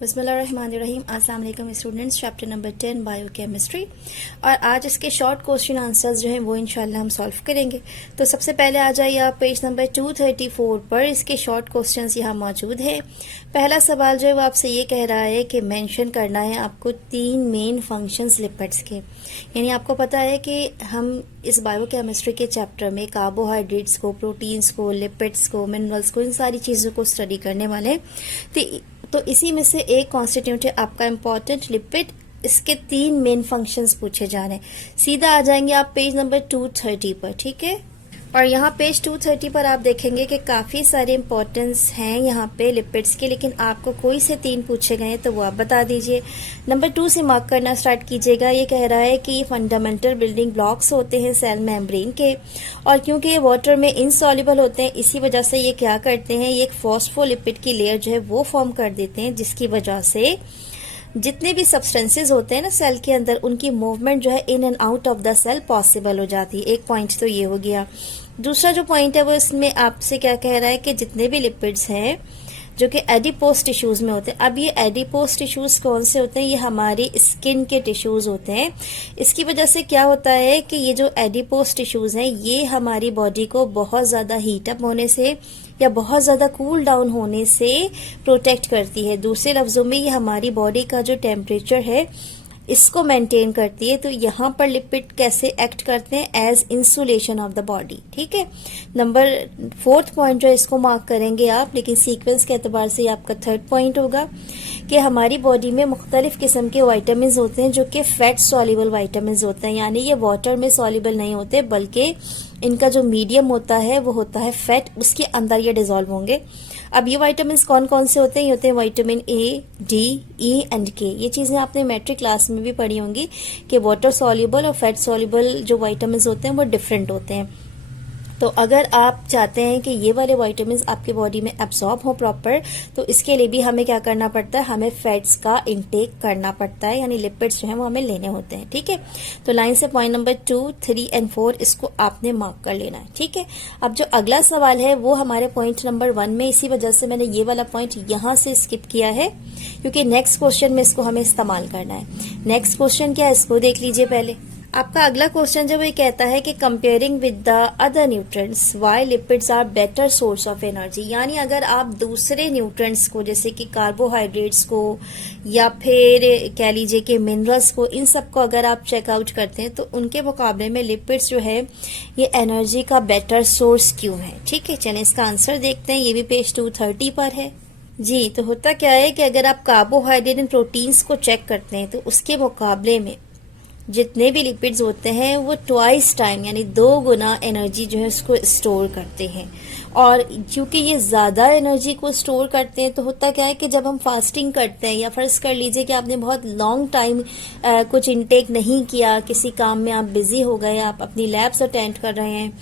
बिस्मिल्लाहिर्रहमानिर्रहीम। अस्सलाम वालेकुम स्टूडेंट्स, चैप्टर नंबर 10 बायोकेमिस्ट्री। और आज इसके शॉर्ट क्वेश्चन आंसर्स जो हैं वो इंशाल्लाह हम सॉल्व करेंगे। तो सबसे पहले आ जाइए आप पेज नंबर 234 पर। इसके शॉर्ट क्वेश्चंस यहाँ मौजूद है। पहला सवाल जो है वो आपसे ये कह रहा है कि मेंशन करना है आपको 3 मेन फंक्शंस लिपिड्स के। यानी आपको पता है कि हम इस बायोकेमिस्ट्री के चैप्टर में कार्बोहाइड्रेट्स को, प्रोटीन्स को, लिपिड्स को, मिनरल्स को, इन सारी चीज़ों को स्टडी करने वाले हैं। तो इसी में से एक कॉन्स्टिट्यूट है आपका इम्पोर्टेंट लिपिड। इसके 3 मेन फंक्शंस पूछे जा रहे हैं। सीधा आ जाएंगे आप पेज नंबर 230 पर, ठीक है। और यहाँ पेज 230 पर आप देखेंगे कि काफी सारे इंपॉर्टेंस हैं यहाँ पे लिपिड्स के, लेकिन आपको कोई से 3 पूछे गए हैं तो वो आप बता दीजिए। नंबर 2 से मार्क करना स्टार्ट कीजिएगा। ये कह रहा है कि ये फंडामेंटल बिल्डिंग ब्लॉक्स होते हैं सेल मेम्ब्रेन के, और क्योंकि ये वाटर में इनसॉल्युबल होते हैं इसी वजह से ये क्या करते हैं, ये एक फॉस्फोलिपिड की लेयर जो है वो फॉर्म कर देते हैं, जिसकी वजह से जितने भी सब्सटेंसेस होते हैं ना सेल के अंदर, उनकी मूवमेंट जो है in and out of the cell possible हो जाती है। एक पॉइंट तो ये हो गया। दूसरा जो पॉइंट है वो इसमें आपसे क्या कह रहा है कि जितने भी लिपिड्स हैं जो कि एडिपोज टिश्यूज में होते हैं। अब ये एडिपोज टिश्यूज कौन से होते हैं, ये हमारी स्किन के टिश्यूज होते हैं। इसकी वजह से क्या होता है कि ये जो एडिपोज टिश्यूज हैं ये हमारी बॉडी को बहुत ज्यादा हीटअप होने से या बहुत ज्यादा कूल डाउन होने से प्रोटेक्ट करती है। दूसरे लफ्जों में ये हमारी बॉडी का जो टेम्परेचर है इसको मेंटेन करती है। तो यहाँ पर लिपिड कैसे एक्ट करते हैं, as insulation of the body, ठीक है। नंबर 4th पॉइंट जो है इसको मार्क करेंगे आप, लेकिन सीक्वेंस के एतबार से आपका 3rd पॉइंट होगा कि हमारी बॉडी में मुख्तलिफ किस्म के वाइटामिन होते हैं जो कि फैट सॉल्युबल वाइटामिन होते हैं। यानी ये वाटर में सॉल्युबल नहीं होते, बल्कि इनका जो मीडियम होता है वो होता है फैट, उसके अंदर ये डिजोल्व होंगे। अब ये वाइटामिन कौन कौन से होते हैं, ये होते हैं vitamin A, D, E and के। ये चीजें आपने मैट्रिक क्लास में भी पढ़ी होंगी कि वाटर सॉल्युबल और फैट सॉल्युबल जो वाइटामिन होते हैं वो डिफरेंट होते हैं। तो अगर आप चाहते हैं कि ये वाले विटामिन आपकी बॉडी में एब्सॉर्ब हो प्रॉपर, तो इसके लिए भी हमें क्या करना पड़ता है, हमें फैट्स का इंटेक करना पड़ता है, यानी लिपिड्स जो है वो हमें लेने होते हैं, ठीक है। तो लाइन से पॉइंट नंबर 2, 3 एंड 4 इसको आपने मार्क कर लेना है, ठीक है। अब जो अगला सवाल है वो हमारे पॉइंट नंबर 1 में, इसी वजह से मैंने ये वाला पॉइंट यहाँ से स्किप किया है, क्योंकि नेक्स्ट क्वेश्चन में इसको हमें इस्तेमाल करना है। नेक्स्ट क्वेश्चन क्या है इसको देख लीजिए पहले। आपका अगला क्वेश्चन जो ये कहता है कि comparing with the other nutrients why lipids are better source of energy. यानी अगर आप दूसरे न्यूट्रिएंट्स को, जैसे कि कार्बोहाइड्रेट्स को या फिर कह लीजिए कि मिनरल्स को, इन सब को अगर आप चेकआउट करते हैं तो उनके मुकाबले में लिपिड्स जो है ये एनर्जी का बेटर सोर्स क्यों है, ठीक है। चलें इसका आंसर देखते हैं। ये भी पेज 230 पर है जी। तो होता क्या है कि अगर आप कार्बोहाइड्रेट एंड प्रोटीन्स को चेक करते हैं तो उसके मुकाबले में जितने भी लिपिड्स होते हैं वो ट्वाइस टाइम यानी 2 गुना एनर्जी जो है उसको स्टोर करते हैं। और क्योंकि ये ज्यादा एनर्जी को स्टोर करते हैं तो होता क्या है कि जब हम फास्टिंग करते हैं, या फर्ज कर लीजिए कि आपने बहुत लॉन्ग टाइम कुछ इनटेक नहीं किया, किसी काम में आप बिजी हो गए, आप अपनी लैब्स अटेंड कर रहे हैं,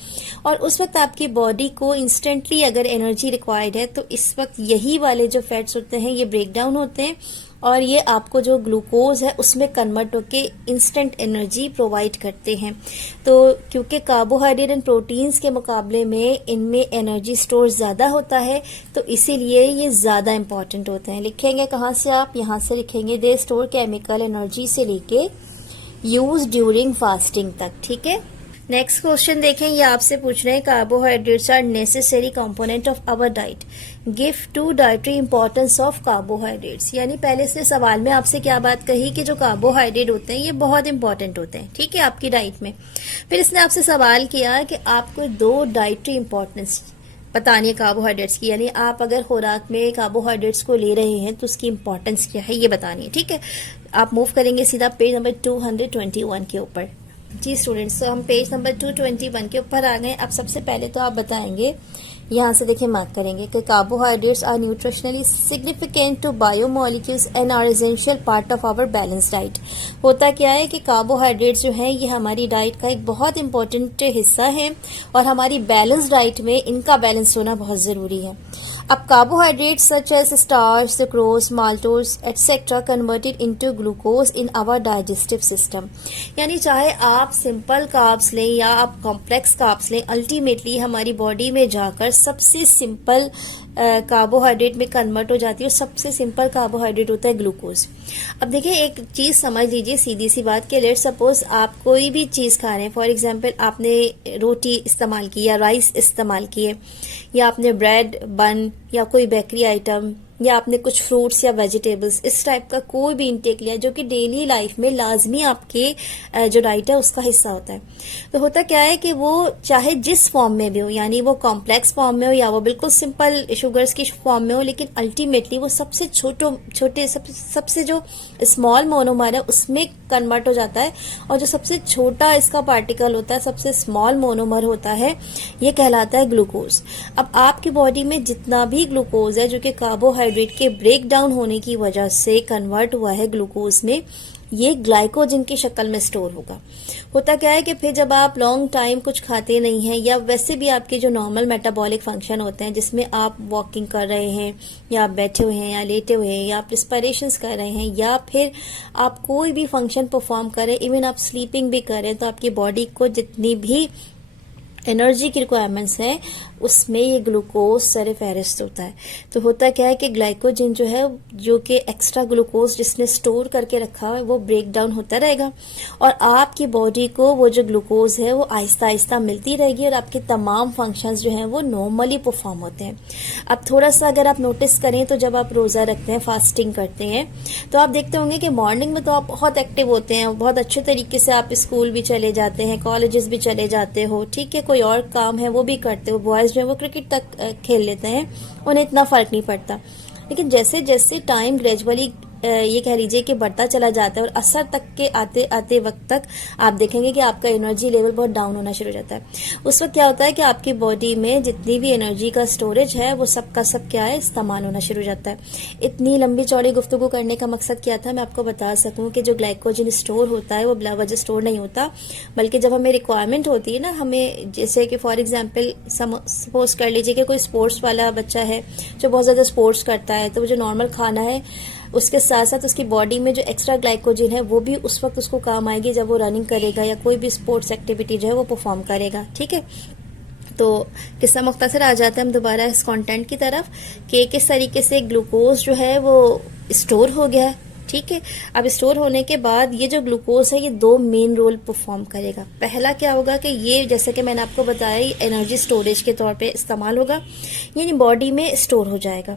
और उस वक्त आपकी बॉडी को इंस्टेंटली अगर एनर्जी रिक्वायर्ड है तो इस वक्त यही वाले जो फैट्स होते हैं ये ब्रेक डाउन होते हैं और ये आपको जो ग्लूकोज है उसमें कन्वर्ट होके इंस्टेंट एनर्जी प्रोवाइड करते हैं। तो क्योंकि कार्बोहाइड्रेट एंड प्रोटीन्स के मुकाबले में इनमें एनर्जी स्टोर ज्यादा होता है तो इसीलिए ये ज्यादा इंपॉर्टेंट होते हैं। लिखेंगे कहाँ से आप, यहाँ से लिखेंगे दे स्टोर केमिकल एनर्जी से लेके यूज ड्यूरिंग फास्टिंग तक, ठीक है। नेक्स्ट क्वेश्चन देखें, ये आपसे पूछ रहे हैं carbohydrates are necessary component of our diet, give two dietary importance of carbohydrates. यानी पहले से सवाल में आपसे क्या बात कही कि जो कार्बोहाइड्रेट होते हैं ये बहुत इंपॉर्टेंट होते हैं, ठीक है, आपकी डाइट में। फिर इसने आपसे सवाल किया कि आपको 2 डाइटरी इंपॉर्टेंस बतानी है कार्बोहाइड्रेट्स की, यानी आप अगर खुराक में कार्बोहाइड्रेट्स को ले रहे हैं तो उसकी इंपॉर्टेंस क्या है ये बतानी है, ठीक है। आप मूव करेंगे सीधा पेज नंबर 221 के ऊपर। जी स्टूडेंट्स, तो हम पेज नंबर 221 के ऊपर आ गए। अब सबसे पहले तो आप बताएंगे, यहाँ से देखिए मार्क करेंगे कि carbohydrates are nutritionally significant to biomolecules and are essential part of our balance diet. होता क्या है कि कार्बोहाइड्रेट्स जो है ये हमारी डाइट का एक बहुत इंपॉर्टेंट हिस्सा है और हमारी बैलेंस डाइट में इनका बैलेंस होना बहुत जरूरी है। अब carbohydrates such as starch, sucrose, maltose etcetera converted into glucose in our digestive system. यानी चाहे आप सिंपल कार्ब्स लें या आप कॉम्प्लेक्स कार्ब्स लें, अल्टीमेटली हमारी बॉडी में जाकर सबसे सिंपल कार्बोहाइड्रेट में कन्वर्ट हो जाती है और सबसे सिंपल कार्बोहाइड्रेट होता है ग्लूकोज। अब देखिए एक चीज समझ लीजिए, सीधी सी बात कि लेट सपोज आप कोई भी चीज खा रहे हैं, फॉर एग्जांपल आपने रोटी इस्तेमाल की या राइस इस्तेमाल किए या आपने ब्रेड बन या कोई बेकरी आइटम या आपने कुछ फ्रूट्स या वेजिटेबल्स इस टाइप का कोई भी इंटेक लिया जो कि डेली लाइफ में लाजमी आपके जो डाइट है उसका हिस्सा होता है। तो होता क्या है कि वो चाहे जिस फॉर्म में भी हो, यानी वो कॉम्प्लेक्स फॉर्म में हो या वो बिल्कुल सिंपल शुगर्स की फॉर्म में हो, लेकिन अल्टीमेटली वो सबसे छोटे सबसे जो स्मॉल मोनोमर है उसमें कन्वर्ट हो जाता है और जो सबसे छोटा इसका पार्टिकल होता है, सबसे स्मॉल मोनोमर होता है, ये कहलाता है ग्लूकोज। अब आपकी बॉडी में जितना भी ग्लूकोज है जो कि कार्बोहाइड्रेट के ब्रेक डाउन होने की वजह से कन्वर्ट हुआ है ग्लूकोज में, ये ग्लाइकोजन की शक्ल में स्टोर होगा। होता क्या है कि फिर जब आप लॉन्ग टाइम कुछ खाते नहीं हैं या वैसे भी आपके जो नॉर्मल मेटाबॉलिक फंक्शन होते हैं जिसमें आप वॉकिंग कर रहे हैं या आप बैठे हुए हैं या लेटे हुए हैं या आप रिस्पिरेशंस कर रहे हैं या फिर आप कोई भी फंक्शन परफॉर्म कर रहे हैं, इवन आप स्लीपिंग भी कर रहे हैं, तो आपकी बॉडी को जितनी भी एनर्जी की रिक्वायरमेंट्स हैं उसमें ये ग्लूकोज सर फहरिस्त होता है। तो होता क्या है कि ग्लाइकोजन जो है, जो कि एक्स्ट्रा ग्लूकोज जिसने स्टोर करके रखा है, वो ब्रेक डाउन होता रहेगा और आपकी बॉडी को वो जो ग्लूकोज है वो आहिस्ता आहिस्ता मिलती रहेगी और आपके तमाम फंक्शंस जो हैं वो नॉर्मली परफॉर्म होते हैं। अब थोड़ा सा अगर आप नोटिस करें तो जब आप रोज़ा रखते हैं, फास्टिंग करते हैं, तो आप देखते होंगे कि मॉर्निंग में तो आप बहुत एक्टिव होते हैं, बहुत अच्छे तरीके से आप स्कूल भी चले जाते हैं, कॉलेजेस भी चले जाते हो, ठीक है, कोई और काम है वो भी करते हो, बॉयज जो है वो क्रिकेट तक खेल लेते हैं, उन्हें इतना फर्क नहीं पड़ता। लेकिन जैसे जैसे टाइम ग्रेजुअली ये कह लीजिए कि बढ़ता चला जाता है और असर तक के आते आते वक्त तक आप देखेंगे कि आपका एनर्जी लेवल बहुत डाउन होना शुरू हो जाता है। उस वक्त क्या होता है कि आपकी बॉडी में जितनी भी एनर्जी का स्टोरेज है वो सब का सब क्या है, इस्तेमाल होना शुरू हो जाता है। इतनी लंबी चौड़ी गुफ्तगू करने का मकसद क्या था, मैं आपको बता सकूं कि जो ग्लाइकोजन स्टोर होता है वो बिला वजह स्टोर नहीं होता, बल्कि जब हमें रिक्वायरमेंट होती है ना, हमें जैसे कि फॉर एग्जाम्पल सपोज कर लीजिए कि कोई स्पोर्ट्स वाला बच्चा है जो बहुत ज़्यादा स्पोर्ट्स करता है, तो वो जो नॉर्मल खाना है उसके साथ साथ उसकी बॉडी में जो एक्स्ट्रा ग्लाइकोजन है वो भी उस वक्त उसको काम आएगी जब वो रनिंग करेगा या कोई भी स्पोर्ट्स एक्टिविटी जो है वो परफॉर्म करेगा। ठीक है, तो किस्सा मुख्तसर आ जाता है हम दोबारा इस कंटेंट की तरफ कि किस तरीके से ग्लूकोज जो है वो स्टोर हो गया है। ठीक है, अब स्टोर होने के बाद ये जो ग्लूकोज है ये दो मेन रोल परफॉर्म करेगा। पहला क्या होगा कि ये जैसे कि मैंने आपको बताया ये एनर्जी स्टोरेज के तौर पे इस्तेमाल होगा, यानी बॉडी में स्टोर हो जाएगा।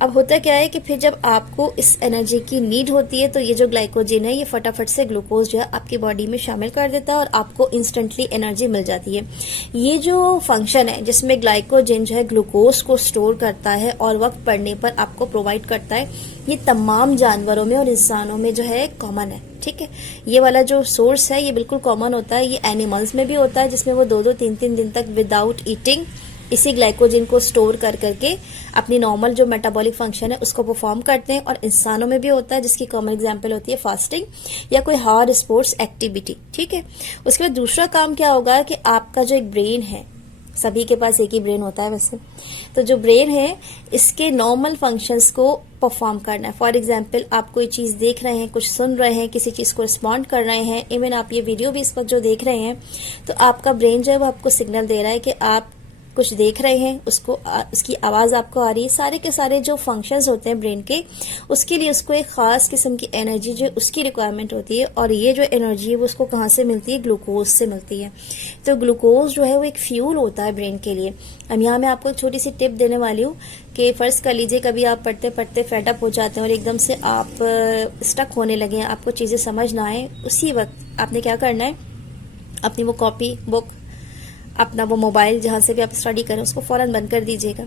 अब होता क्या है कि फिर जब आपको इस एनर्जी की नीड होती है तो ये जो ग्लाइकोजन है ये फटाफट से ग्लूकोज जो है आपकी बॉडी में शामिल कर देता है और आपको इंस्टेंटली एनर्जी मिल जाती है। ये जो फंक्शन है जिसमें ग्लाइकोजन जो है ग्लूकोज को स्टोर करता है और वक्त पड़ने पर आपको प्रोवाइड करता है, ये तमाम जानवरों में और इंसानों में जो है कॉमन है। ठीक है, ये वाला जो सोर्स है ये बिल्कुल कॉमन होता है। ये एनिमल्स में भी होता है जिसमें वो 2-2, 3-3 दिन तक विदाउट ईटिंग इसी ग्लाइकोजन को स्टोर कर करके अपनी नॉर्मल जो मेटाबॉलिक फंक्शन है उसको परफॉर्म करते हैं। और इंसानों में भी होता है जिसकी कॉमन एग्जांपल होती है फास्टिंग या कोई हार्ड स्पोर्ट्स एक्टिविटी। ठीक है, उसके बाद दूसरा काम क्या होगा कि आपका जो एक ब्रेन है, सभी के पास एक ही ब्रेन होता है वैसे, तो जो ब्रेन है इसके नॉर्मल फंक्शंस को परफॉर्म करना है। फॉर एग्जांपल आप कोई चीज़ देख रहे हैं, कुछ सुन रहे हैं, किसी चीज़ को रिस्पॉन्ड कर रहे हैं, इवन आप ये वीडियो भी इस वक्त जो देख रहे हैं, तो आपका ब्रेन जो है वो आपको सिग्नल दे रहा है कि आप कुछ देख रहे हैं, उसकी आवाज़ आपको आ रही है। सारे के सारे जो फंक्शंस होते हैं ब्रेन के, उसके लिए उसको एक ख़ास किस्म की एनर्जी जो उसकी रिक्वायरमेंट होती है और ये जो एनर्जी है वो उसको कहाँ से मिलती है, ग्लूकोज से मिलती है। तो ग्लूकोज जो है वो एक फ्यूल होता है ब्रेन के लिए। अब यहाँ मैं आपको एक छोटी सी टिप देने वाली हूँ कि फ़र्ज़ कर लीजिए कभी आप पढ़ते पढ़ते फेडअप हो जाते हैं और एकदम से आप स्टक होने लगे हैं, आपको चीज़ें समझ ना आए, उसी वक्त आपने क्या करना है, अपनी वो कॉपी बुक, अपना वो मोबाइल जहाँ से भी आप स्टडी करें उसको फ़ौरन बंद कर दीजिएगा,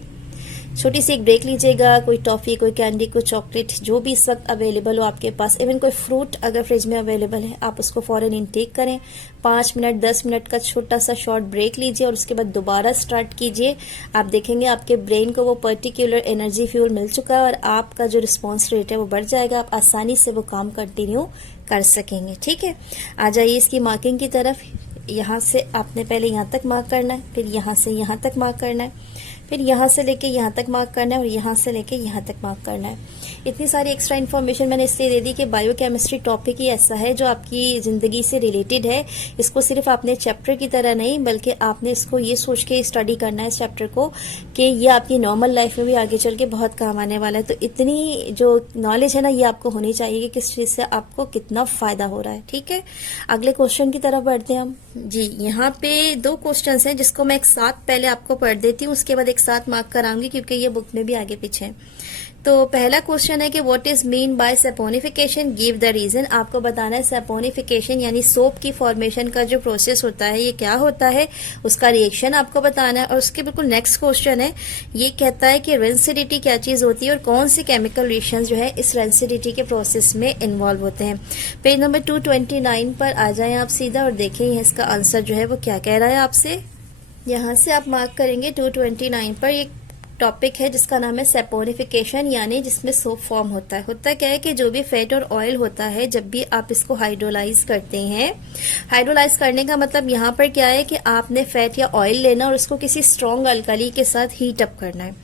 छोटी सी एक ब्रेक लीजिएगा, कोई टॉफ़ी, कोई कैंडी, कोई चॉकलेट, जो भी इस वक्त अवेलेबल हो आपके पास, इवन कोई फ्रूट अगर फ्रिज में अवेलेबल है आप उसको फ़ौरन इनटेक करें। 5 मिनट 10 मिनट का छोटा सा शॉर्ट ब्रेक लीजिए और उसके बाद दोबारा स्टार्ट कीजिए। आप देखेंगे आपके ब्रेन को वो पर्टिकुलर एनर्जी फ्यूल मिल चुका है और आपका जो रिस्पॉन्स रेट है वो बढ़ जाएगा, आप आसानी से वो काम कंटिन्यू कर सकेंगे। ठीक है, आ जाइए इसकी मार्किंग की तरफ। यहाँ से आपने पहले यहाँ तक मार्क करना है, फिर यहाँ से यहाँ तक मार्क करना है, फिर यहाँ से लेके यहाँ तक मार्क करना है और यहाँ से लेके यहाँ तक मार्क करना है। इतनी सारी एक्स्ट्रा इन्फॉर्मेशन मैंने इसलिए दे दी कि बायोकेमिस्ट्री टॉपिक ही ऐसा है जो आपकी ज़िंदगी से रिलेटेड है। इसको सिर्फ आपने चैप्टर की तरह नहीं बल्कि आपने इसको ये सोच के स्टडी करना है इस चैप्टर को कि ये आपकी नॉर्मल लाइफ में भी आगे चल के बहुत काम आने वाला है। तो इतनी जो नॉलेज है ना ये आपको होनी चाहिए कि किस चीज़ से आपको कितना फ़ायदा हो रहा है। ठीक है, अगले क्वेश्चन की तरफ बढ़ते हैं हम। जी, यहाँ पे 2 क्वेश्चन हैं जिसको मैं एक साथ पहले आपको पढ़ देती हूँ, उसके बाद एक साथ मार्क कराऊंगी क्योंकि ये बुक में भी आगे पीछे है। तो पहला क्वेश्चन है कि what is mean by saponification, give the reason. आपको बताना है सैपोनिफिकेशन यानी सोप की फॉर्मेशन का जो प्रोसेस होता है ये क्या होता है, उसका रिएक्शन आपको बताना है। और उसके बिल्कुल नेक्स्ट क्वेश्चन है, ये कहता है कि रेंसिडिटी क्या चीज होती है और कौन से केमिकल रिएक्शन जो है इस रेंसिडिटी के प्रोसेस में इन्वॉल्व होते हैं। पेज नंबर 229 पर आ जाएं आप सीधा और देखें इसका आंसर जो है वो क्या कह रहा है आपसे। यहाँ से आप मार्क करेंगे 229 पर। एक टॉपिक है जिसका नाम है सैपोनिफिकेशन यानी जिसमें सोप फॉर्म होता है। होता क्या है कि जो भी फैट और ऑयल होता है जब भी आप इसको हाइड्रोलाइज करते हैं, हाइड्रोलाइज करने का मतलब यहाँ पर क्या है कि आपने फैट या ऑयल लेना और उसको किसी स्ट्रॉन्ग अल्कली के साथ हीट अप करना है।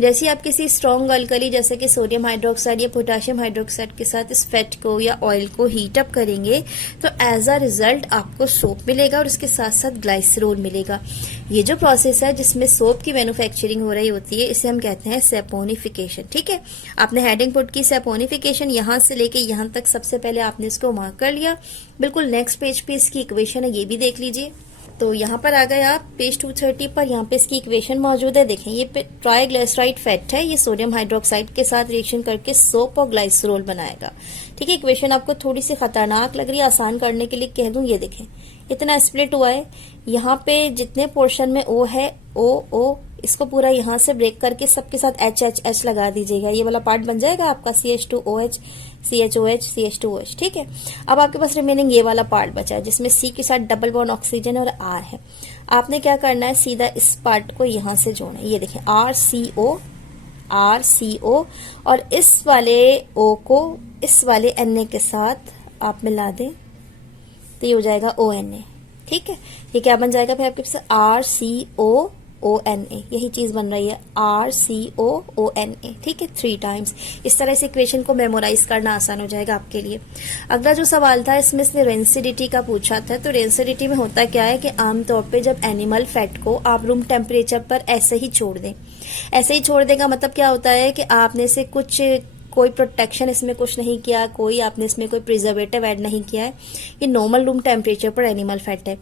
जैसे आप किसी स्ट्रॉन्ग अल्कली जैसे कि सोडियम हाइड्रोक्साइड या पोटाशियम हाइड्रोक्साइड के साथ इस फैट को या ऑयल को हीट अप करेंगे तो एज अ रिजल्ट आपको सोप मिलेगा और उसके साथ साथ ग्लाइसरोल मिलेगा। ये जो प्रोसेस है जिसमें सोप की मैन्युफैक्चरिंग हो रही होती है इसे हम कहते हैं सैपोनिफिकेशन। ठीक है, आपने हेडिंग पुट की सैपोनिफिकेशन, यहाँ से लेके यहाँ तक सबसे पहले आपने इसको मार्क कर लिया। बिल्कुल नेक्स्ट पेज पे इसकी इक्वेशन है, ये भी देख लीजिए। तो यहाँ पर आ गए आप पेज 230 पर। यहाँ पे इसकी इक्वेशन मौजूद है, देखें ये ट्राइग्लिसराइड फैट है, ये सोडियम हाइड्रोक्साइड के साथ रिएक्शन करके सोप और ग्लाइसरोल बनाएगा। ठीक है, इक्वेशन आपको थोड़ी सी खतरनाक लग रही है, आसान करने के लिए कह दूं, ये देखें इतना स्प्लिट हुआ है। यहाँ पे जितने पोर्शन में ओ है ओ इसको पूरा यहाँ से ब्रेक करके सबके साथ H लगा दीजिएगा, ये वाला पार्ट बन जाएगा आपका CH2OH CHOH CH2OH। ठीक है, अब आपके पास रिमेनिंग ये वाला पार्ट बचा है जिसमें C के साथ डबल बॉन्ड ऑक्सीजन और R है। आपने क्या करना है, सीधा इस पार्ट को यहाँ से जोड़ना है, ये देखें RCO और इस वाले O को इस वाले Na के साथ आप मिला दें तो ये हो जाएगा ONA। ठीक है, ये क्या बन जाएगा फिर आपके पास RCOONA, यही चीज बन रही है RCOONA। ठीक है, 3 टाइम्स। इस तरह से इक्वेशन को मेमोराइज करना आसान हो जाएगा आपके लिए। अगला जो सवाल था इसमें इसने रेंसिडिटी का पूछा था। तो रेंसिडिटी में होता क्या है कि आमतौर पे जब एनिमल फैट को आप रूम टेम्परेचर पर ऐसे ही छोड़ दें, ऐसे ही छोड़ देगा मतलब क्या होता है कि आपने से कोई प्रोटेक्शन इसमें कुछ नहीं किया, कोई आपने इसमें कोई प्रिजर्वेटिव ऐड नहीं किया है, ये नॉर्मल रूम टेम्परेचर पर एनिमल फैट है।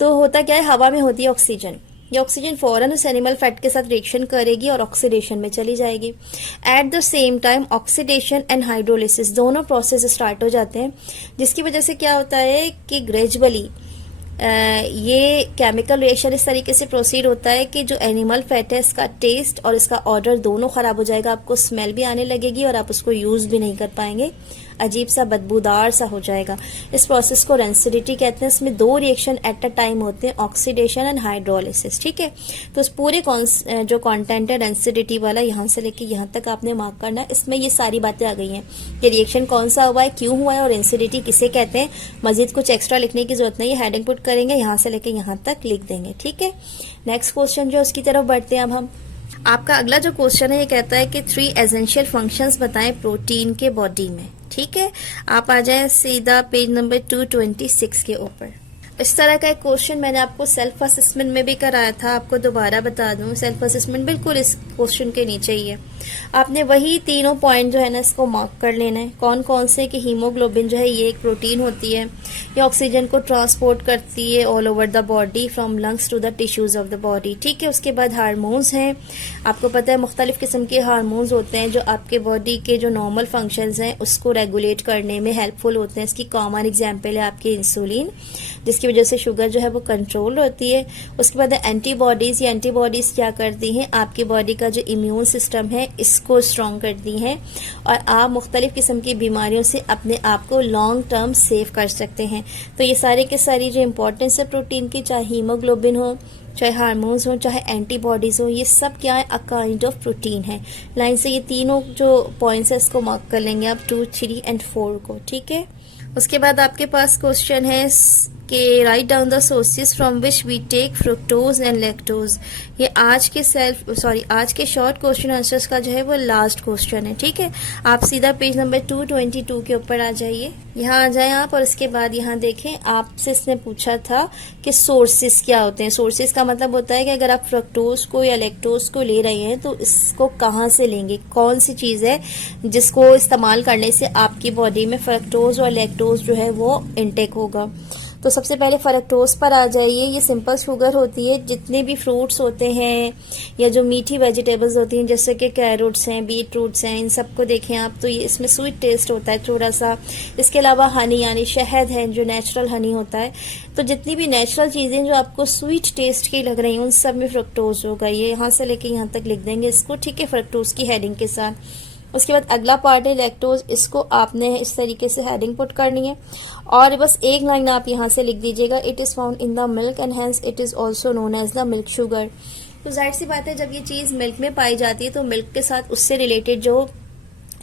तो होता क्या है, हवा में होती है ऑक्सीजन, ये ऑक्सीजन फौरन उस एनिमल फैट के साथ रिएक्शन करेगी और ऑक्सीडेशन में चली जाएगी। At the same time oxidation and hydrolysis दोनों प्रोसेस स्टार्ट हो जाते हैं, जिसकी वजह से क्या होता है कि ग्रेजुअली ये केमिकल रिएक्शन इस तरीके से प्रोसीड होता है कि जो एनिमल फैट है इसका टेस्ट और इसका ऑर्डर दोनों खराब हो जाएगा, आपको स्मेल भी आने लगेगी और आप उसको यूज भी नहीं कर पाएंगे, अजीब सा बदबूदार सा हो जाएगा। इस प्रोसेस को रेंसिडिटी कहते हैं। इसमें 2 रिएक्शन एट अ टाइम होते हैं, ऑक्सीडेशन एंड हाइड्रोलिसिस। ठीक है, तो इस पूरे जो कंटेंट है रेंसिडिटी वाला यहाँ से लेके यहाँ तक आपने मार्क करना है। इसमें ये सारी बातें आ गई हैं कि रिएक्शन कौन सा हुआ है, क्यों हुआ है और रेंसिडिटी किसे कहते हैं। मजीद कुछ एक्स्ट्रा लिखने की जरूरत नहीं है, हेडिंग पुट करेंगे यहाँ से लेके यहाँ तक लिख देंगे। ठीक है, नेक्स्ट क्वेश्चन जो उसकी तरफ बढ़ते हैं अब हम। आपका अगला जो क्वेश्चन है ये कहता है कि 3 एसेंशियल फंक्शंस बताएं प्रोटीन के बॉडी में। ठीक है, आप आ जाएं सीधा पेज नंबर 226 के ऊपर। इस तरह का एक क्वेश्चन मैंने आपको सेल्फ असेसमेंट में भी कराया था, आपको दोबारा बता दूं। सेल्फ असेसमेंट बिल्कुल इस क्वेश्चन के नीचे ही है। आपने वही तीनों पॉइंट जो है ना इसको मार्क कर लेना है। कौन कौन से कि हीमोग्लोबिन जो है ये एक प्रोटीन होती है, ये ऑक्सीजन को ट्रांसपोर्ट करती है all over the body from lungs to the tissues of the body. ठीक है, उसके बाद हार्मोन्स हैं, आपको पता है मुख्तलिफ किस्म के हार्मोन्स होते हैं जो आपके बॉडी के जो नॉर्मल फंक्शंस हैं उसको रेगुलेट करने में हेल्पफुल होते हैं। इसकी कॉमन एग्जाम्पल है आपकी इंसुलिन, जिसकी वजह से शुगर जो है वो कंट्रोल होती है। उसके बाद एंटीबॉडीज, ये एंटीबॉडीज क्या करती हैं, आपकी बॉडी का जो इम्यून सिस्टम है इसको स्ट्रॉन्ग करती हैं और आप मुख्तलिफ किस्म की बीमारियों से अपने आप को लॉन्ग टर्म सेव कर सकते हैं। तो ये सारे के सारी जो इंपॉर्टेंस है प्रोटीन की, चाहे हीमोग्लोबिन हो, चाहे हार्मोन्स हो, चाहे एंटीबॉडीज हो, ये सब क्या है, अ काइंड ऑफ प्रोटीन है। लाइन से ये तीनों जो पॉइंट्स है इसको मार्क कर लेंगे आप 2, 3 एंड 4 को। ठीक है, उसके बाद आपके पास क्वेश्चन है कि write down the sources from which we take fructose and lactose. ये आज के शॉर्ट क्वेश्चन आंसर्स का जो है वो लास्ट क्वेश्चन है। ठीक है, आप सीधा पेज नंबर 222 के ऊपर आ जाइए। यहाँ आ जाए आप और इसके बाद यहाँ देखें, आपसे इसने पूछा था कि सोर्सेज क्या होते हैं। सोर्सेज का मतलब होता है कि अगर आप फ्रक्टोज को या लैक्टोज को ले रहे हैं तो इसको कहाँ से लेंगे, कौन सी चीज़ है जिसको इस्तेमाल करने से आपकी बॉडी में फ्रक्टोज और लैक्टोज जो है वो इनटेक होगा। तो सबसे पहले फ्रक्टोज पर आ जाइए। ये सिंपल शुगर होती है। जितने भी फ्रूट्स होते हैं या जो मीठी वेजिटेबल्स होती हैं जैसे कि कैरोट्स हैं, बीट रूट्स हैं, इन सबको देखें आप तो ये इसमें स्वीट टेस्ट होता है थोड़ा सा। इसके अलावा हनी यानी शहद है जो नेचुरल हनी होता है। तो जितनी भी नेचुरल चीज़ें जो आपको स्वीट टेस्ट की लग रही हैं उन सब में फ्रक्टोज होगा। ये यहाँ से लेके यहाँ तक लिख देंगे इसको, ठीक है, फ्रक्टोज की हेडिंग के साथ। उसके बाद अगला पार्ट है लैक्टोज। इसको आपने इस तरीके से हेडिंग पुट करनी है और बस एक लाइन आप यहाँ से लिख दीजिएगा, it is found in the milk and hence it is also known as the milk sugar. तो जाहिर सी बात है जब ये चीज़ मिल्क में पाई जाती है तो मिल्क के साथ उससे रिलेटेड जो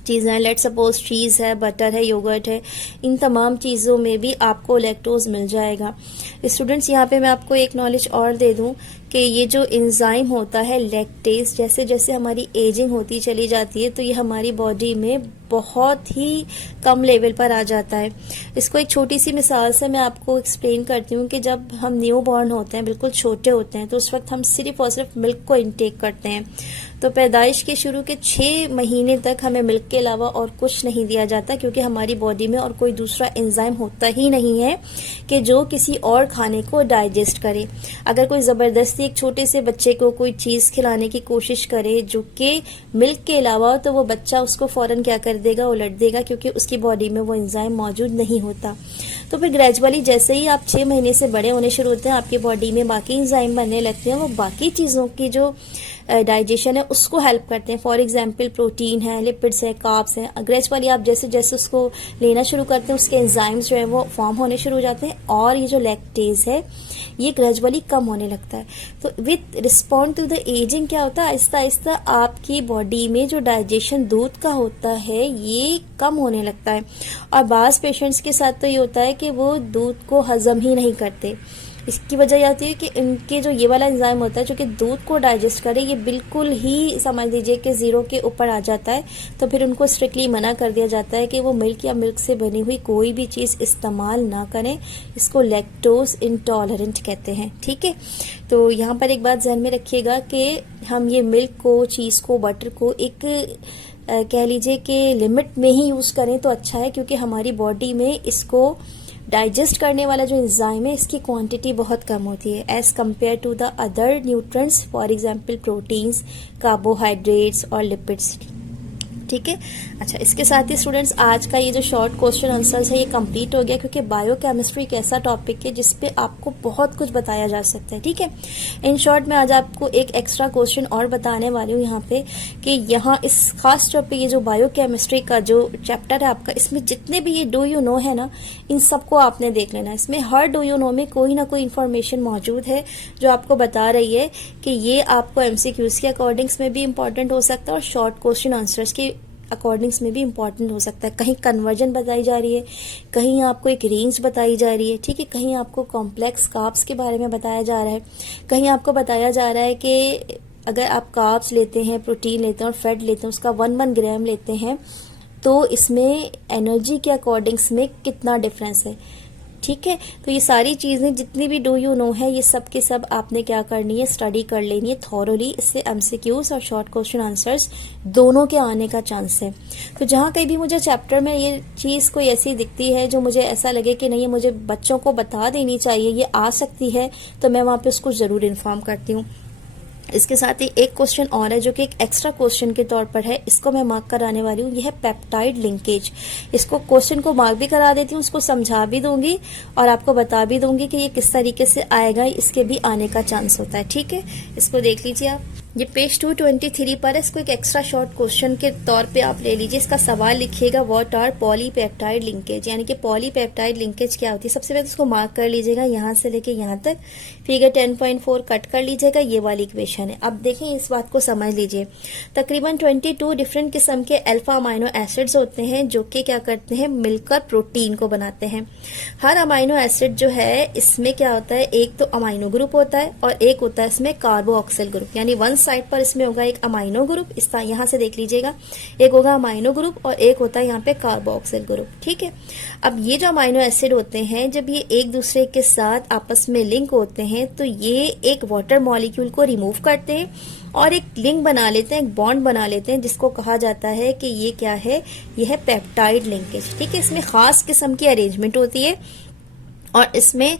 चीज़ें हैं, लेट सपोज चीज़ है, बटर है, योगर्ट है, इन तमाम चीज़ों में भी आपको लैक्टोज मिल जाएगा। स्टूडेंट्स यहाँ पे मैं आपको एक नॉलेज और दे दूँ कि ये जो एंजाइम होता है लैक्टेज, जैसे जैसे हमारी एजिंग होती चली जाती है तो ये हमारी बॉडी में बहुत ही कम लेवल पर आ जाता है। इसको एक छोटी सी मिसाल से मैं आपको एक्सप्लेन करती हूँ कि जब हम न्यू बॉर्न होते हैं, बिल्कुल छोटे होते हैं, तो उस वक्त हम सिर्फ और सिर्फ मिल्क को इनटेक करते हैं। तो पैदाइश के शुरू के 6 महीने तक हमें मिल्क के अलावा और कुछ नहीं दिया जाता क्योंकि हमारी बॉडी में और कोई दूसरा एंजाइम होता ही नहीं है कि जो किसी और खाने को डाइजेस्ट करे। अगर कोई ज़बरदस्ती एक छोटे से बच्चे को कोई चीज़ खिलाने की कोशिश करे जो कि मिल्क के अलावा, तो वो बच्चा उसको फ़ौरन क्या कर देगा, उलट देगा क्योंकि उसकी बॉडी में वो एंजाइम मौजूद नहीं होता। तो फिर ग्रेजुअली जैसे ही आप 6 महीने से बड़े होने शुरू होते हैं आपकी बॉडी में बाकी एंजाइम बनने लगते हैं, वो बाकी चीज़ों की जो डाइजेशन है उसको हेल्प करते हैं। फॉर एग्जांपल प्रोटीन है, लिपिड्स है, कार्ब्स हैं। ग्रेजुअली आप जैसे जैसे उसको लेना शुरू करते हैं उसके एंजाइम्स जो है वो फॉर्म होने शुरू हो जाते हैं और ये जो लैक्टेज है ये ग्रेजुअली कम होने लगता है। तो with respond to the ageing क्या होता है, आहिस्ता आहिस्ता आपकी बॉडी में जो डाइजेशन दूध का होता है ये कम होने लगता है। और बाज़ पेशेंट्स के साथ तो ये होता है कि वो दूध को हजम ही नहीं करते। इसकी वजह यह आती है कि इनके जो ये वाला एंजाइम होता है जो कि दूध को डाइजेस्ट करे, ये बिल्कुल ही समझ लीजिए कि ज़ीरो के ऊपर आ जाता है। तो फिर उनको स्ट्रिक्टली मना कर दिया जाता है कि वो मिल्क या मिल्क से बनी हुई कोई भी चीज़ इस्तेमाल ना करें। इसको लैक्टोज इंटॉलरेंट कहते हैं। ठीक है, तो यहाँ पर एक बात ध्यान में रखिएगा कि हम ये मिल्क को, चीज़ को, बटर को एक कह लीजिए कि लिमिट में ही यूज़ करें तो अच्छा है क्योंकि हमारी बॉडी में इसको डाइजेस्ट करने वाला जो एंजाइम है इसकी क्वांटिटी बहुत कम होती है as compare to the other nutrients, for example proteins, carbohydrates और लिपिड्स। ठीक है, अच्छा, इसके साथ ही स्टूडेंट्स आज का ये जो शॉर्ट क्वेश्चन आंसर्स है ये कंप्लीट हो गया क्योंकि बायोकेमिस्ट्री एक ऐसा टॉपिक है जिस पे आपको बहुत कुछ बताया जा सकता है। ठीक है, इन शॉर्ट में आज आपको एक एक्स्ट्रा क्वेश्चन और बताने वाली हूँ यहाँ पे कि यहाँ इस खास टॉपिक ये जो बायोकेमिस्ट्री का जो चैप्टर है आपका, इसमें जितने भी ये डू यू नो है ना, इन सबको आपने देख लेना। इसमें हर डू यू नो में कोई ना कोई इन्फॉर्मेशन मौजूद है जो आपको बता रही है कि ये आपको MCQs के अकॉर्डिंग्स में भी इम्पॉर्टेंट हो सकता है और शॉर्ट क्वेश्चन आंसर्स के अकॉर्डिंग्स में भी इम्पॉर्टेंट हो सकता है। कहीं कन्वर्जन बताई जा रही है, कहीं आपको एक रेंज बताई जा रही है। ठीक है, कहीं आपको कॉम्प्लेक्स कार्ब्स के बारे में बताया जा रहा है, कहीं आपको बताया जा रहा है कि अगर आप कार्ब्स लेते हैं, प्रोटीन लेते हैं और फैट लेते हैं, उसका 1 ग्राम लेते हैं तो इसमें एनर्जी के अकॉर्डिंग्स में कितना डिफरेंस है। ठीक है, तो ये सारी चीज़ें जितनी भी डू यू नो है ये सब के सब आपने क्या करनी है, स्टडी कर लेनी है थॉरोली। इससे MCQs और शॉर्ट क्वेश्चन आंसर्स दोनों के आने का चांस है। तो जहाँ कहीं भी मुझे चैप्टर में ये चीज़ कोई ऐसी दिखती है जो मुझे ऐसा लगे कि नहीं, मुझे बच्चों को बता देनी चाहिए, ये आ सकती है, तो मैं वहाँ पे उसको ज़रूर इन्फॉर्म करती हूँ। इसके साथ ही एक क्वेश्चन और है जो कि एक एक्स्ट्रा क्वेश्चन के तौर पर है, इसको मैं मार्क कराने वाली हूँ। यह है पेप्टाइड लिंकेज। इसको क्वेश्चन को मार्क भी करा देती हूँ, उसको समझा भी दूंगी और आपको बता भी दूंगी कि ये किस तरीके से आएगा, इसके भी आने का चांस होता है। ठीक है, इसको देख लीजिए आप। ये पेज 223 पर है। इसको एक एक्स्ट्रा शॉर्ट क्वेश्चन के तौर पे आप ले लीजिए। इसका सवाल लिखिएगा व्हाट आर पॉलीपेप्टाइड लिंकेज, यानी कि पॉलीपेप्टाइड लिंकेज क्या होती है। सबसे पहले उसको मार्क कर लीजिएगा यहाँ से लेके यहाँ तक। फिगर 10.4 कट कर लीजिएगा, ये वाली इक्वेशन है। अब देखें, इस बात को समझ लीजिए। तकरीबन 22 डिफरेंट किस्म के अल्फा अमाइनो एसिड्स होते हैं जो कि क्या करते हैं, मिलकर प्रोटीन को बनाते हैं। हर अमाइनो एसिड जो है इसमें क्या होता है, एक तो अमाइनो ग्रुप होता है और एक होता है इसमें कार्बोक्सिल ग्रुप, यानी वन साइड पर इसमें होगा एक अमाइनो ग्रुप, इस यहाँ से देख लीजिएगा, एक होगा अमाइनो ग्रुप और एक होता है यहाँ पे कार्बोक्सिल ग्रुप। ठीक है, अब ये जो अमाइनो एसिड होते हैं जब ये एक दूसरे के साथ आपस में लिंक होते हैं तो ये एक वाटर मॉलिक्यूल को रिमूव करते हैं और एक लिंक बना लेते हैं, एक बॉन्ड बना लेते हैं, जिसको कहा जाता है कि ये क्या है, ये है पेप्टाइड लिंकेज। ठीक है, इसमें खास किस्म की अरेंजमेंट होती है और इसमें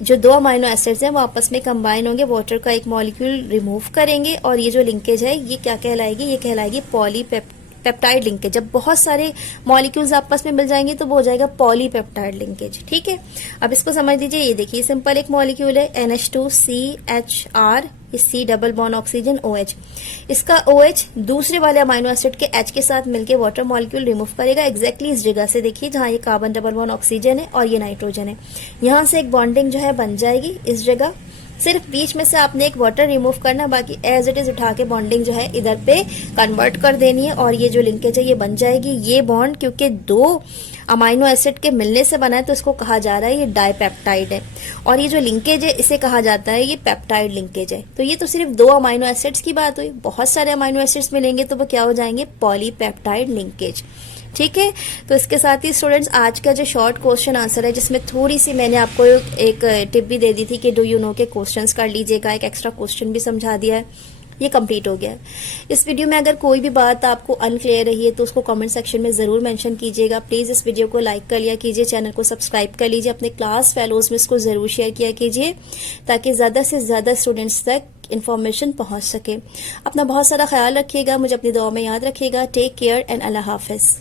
जो दो अमाइनो एसिड्स हैं वो आपस में कंबाइन होंगे, वाटर का एक मॉलिक्यूल रिमूव करेंगे और ये जो लिंकेज है ये क्या कहलाएगी, ये कहलाएगी पॉलीपेप्टाइड लिंकेज। जब बहुत सारे मॉलिक्यूल्स आपस में मिल जाएंगे तो वो हो जाएगा पॉलीपेप्टाइड लिंकेज। ठीक है, अब इसको समझ लीजिए। ये देखिए सिंपल एक मॉलिक्यूल है NH2CHR, C double bond oxygen OH। इसका OH दूसरे वाले अमाइनो एसिड के H के साथ मिलकर वाटर मॉलिक्यूल रिमूव करेगा एग्जैक्टली इस जगह से। देखिए जहां ये कार्बन डबल बॉन्ड ऑक्सीजन है और ये नाइट्रोजन है, यहां से एक बॉन्डिंग जो है बन जाएगी इस जगह। सिर्फ बीच में से आपने एक वाटर रिमूव करना, बाकी एज इट इज उठा के बॉन्डिंग जो है इधर पे कन्वर्ट कर देनी है और ये जो लिंकेज है ये बन जाएगी। ये बॉन्ड क्योंकि दो अमाइनो एसिड के मिलने से बना है तो इसको कहा जा रहा है ये डाइपेप्टाइड है, और ये जो लिंकेज है इसे कहा जाता है ये पेप्टाइड लिंकेज है। तो ये तो सिर्फ दो अमाइनो एसिड्स की बात हुई, बहुत सारे अमाइनो एसिड्स मिलेंगे तो वो क्या हो जाएंगे, पॉलीपेप्टाइड लिंकेज। ठीक है, तो इसके साथ ही स्टूडेंट्स आज का जो शॉर्ट क्वेश्चन आंसर है जिसमें थोड़ी सी मैंने आपको एक टिप भी दे दी थी कि डू यू नो के क्वेश्चंस कर लीजिएगा, एक एक्स्ट्रा क्वेश्चन भी समझा दिया है, ये कंप्लीट हो गया है। इस वीडियो में अगर कोई भी बात आपको अनक्लियर रही है तो उसको कमेंट सेक्शन में जरूर मेंशन कीजिएगा। प्लीज इस वीडियो को लाइक कर लिया कीजिए, चैनल को सब्सक्राइब कर लीजिए, अपने क्लास फेलोज में इसको जरूर शेयर किया कीजिए ताकि ज्यादा से ज्यादा स्टूडेंट्स तक इन्फॉर्मेशन पहुंच सके। अपना बहुत सारा ख्याल रखिएगा, मुझे अपनी दुआ में याद रखिएगा। टेक केयर एंड अल्लाह हाफिज।